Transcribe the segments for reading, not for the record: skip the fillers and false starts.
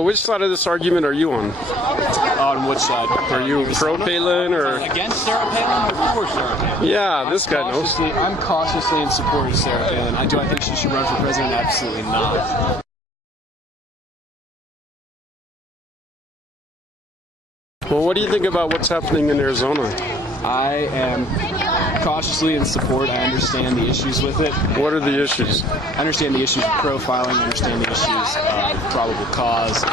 Well, which side of this argument are you on? On which side? Are you pro Palin or against Sarah Palin or for Sarah Palin? Yeah, this guy knows. I'm cautiously in support of Sarah Palin. I think she should run for president? Absolutely not. Well, what do you think about what's happening in Arizona? I am cautiously in support. I understand the issues with it. What are the issues? I understand the issues of profiling. I understand the issues of probable cause.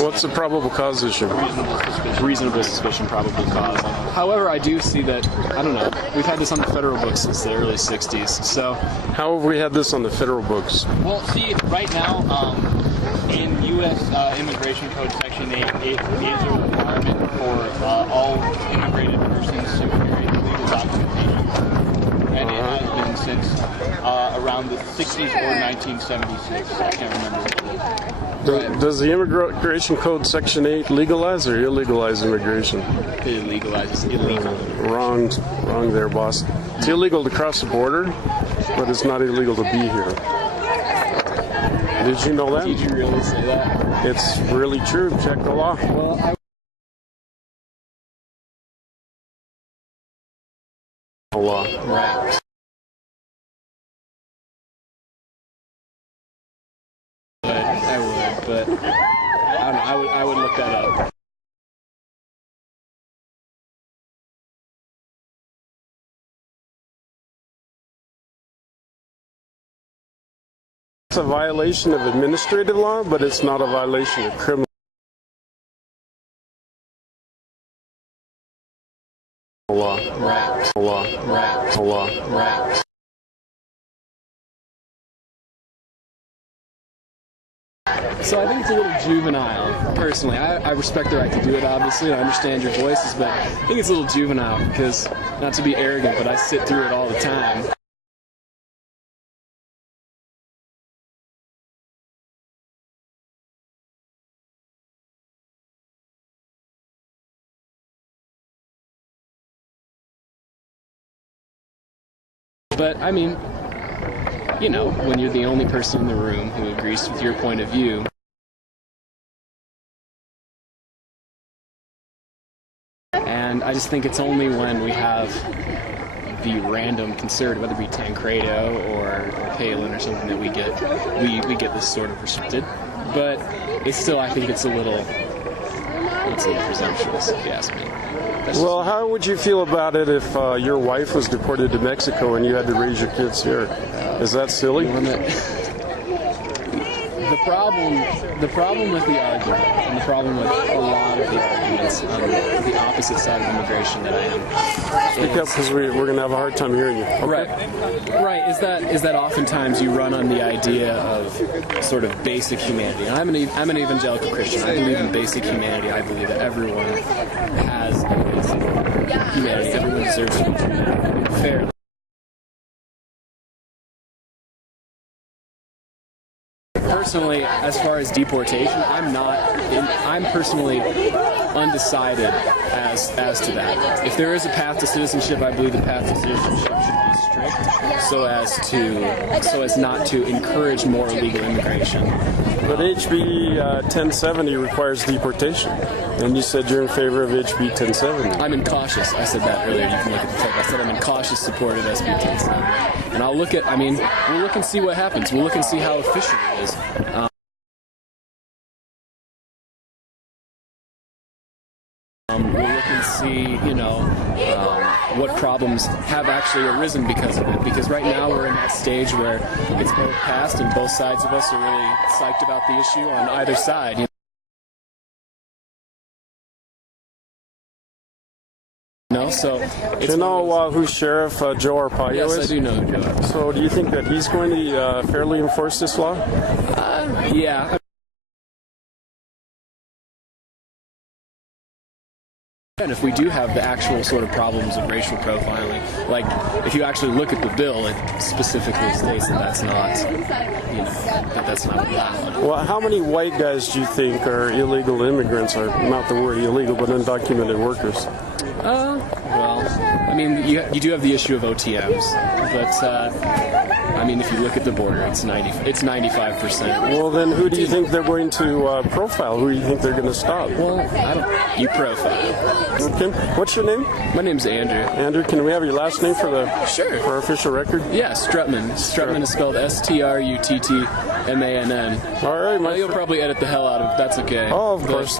What's the probable cause issue? Reasonable suspicion, probable cause. However, I do see that, I don't know, we've had this on the federal books since the early 60s. So, how have we had this on the federal books? Well, see, right now, in U.S. Immigration Code Section 8, it is a requirement for all immigrated persons to carry legal documentation. And it has been since around the 60s or 1976. I can't remember. Does the Immigration Code Section 8 legalize or illegalize immigration? It legalizes illegal. Wrong there, boss. It's illegal to cross the border, but it's not illegal to be here. Did you know that? Did you really say that? It's really true. Check the law. Well, Law. Right. I would, but I don't know. I would look that up. It's a violation of administrative law, but it's not a violation of criminal law. Right. Law. Right. Law. Right. So I think it's a little juvenile, personally. I respect the right to do it, obviously. I understand your voices, but I think it's a little juvenile because, not to be arrogant, but I sit through it all the time. But, I mean, you know, when you're the only person in the room who agrees with your point of view, and I just think it's only when we have the random conservative, whether it be Tancredo or Palin or something, that we get this sort of restricted. But it's still, I think it's a little presumptuous, if you ask me. Well, how would you feel about it if your wife was deported to Mexico and you had to raise your kids here? Is that silly? The problem with the argument, and the problem with a lot of the arguments on the opposite side of immigration that I am. Speak up, because we're going to have a hard time hearing you. Okay. Right. Is that oftentimes you run on the idea of sort of basic humanity. And I'm an evangelical Christian. I believe in basic humanity. I believe that everyone has basic humanity. Everyone deserves to be treated fairly. Personally, as far as deportation, I'm personally undecided as to that. If there is a path to citizenship, I believe the path to citizenship should be strict so as not to encourage more illegal immigration. But HB 1070 requires deportation, and you said you're in favor of HB 1070. I'm in cautious. I said that earlier. You can look at the tape. I said I'm in cautious support of SB 1070, and we'll look and see what happens. We'll look and see how efficient it is. We'll look and see, what problems have actually arisen because of it. Because right now we're in that stage where it's both passed and both sides of us are really psyched about the issue on either side. So it's do you know who Sheriff Joe Arpaio is? Yes, I do know Joe Arpaio. So do you think that he's going to fairly enforce this law? Yeah. And if we do have the actual sort of problems of racial profiling, like if you actually look at the bill, it specifically states that that's not allowed. Well, how many white guys do you think are illegal immigrants, or not the word illegal, but undocumented workers? Well, I mean, you do have the issue of OTMs, but I mean, if you look at the border, it's 95%. Well, then who do you think they're going to profile? Who do you think they're going to stop? Well, I don't. You profile. Okay. What's your name? My name's Andrew. Andrew, can we have your last name for Sure. for our official record? Yeah, Strutman. Strutman is spelled Struttmann. All right, Well, you'll probably edit the hell out of it. That's okay. Oh, of course.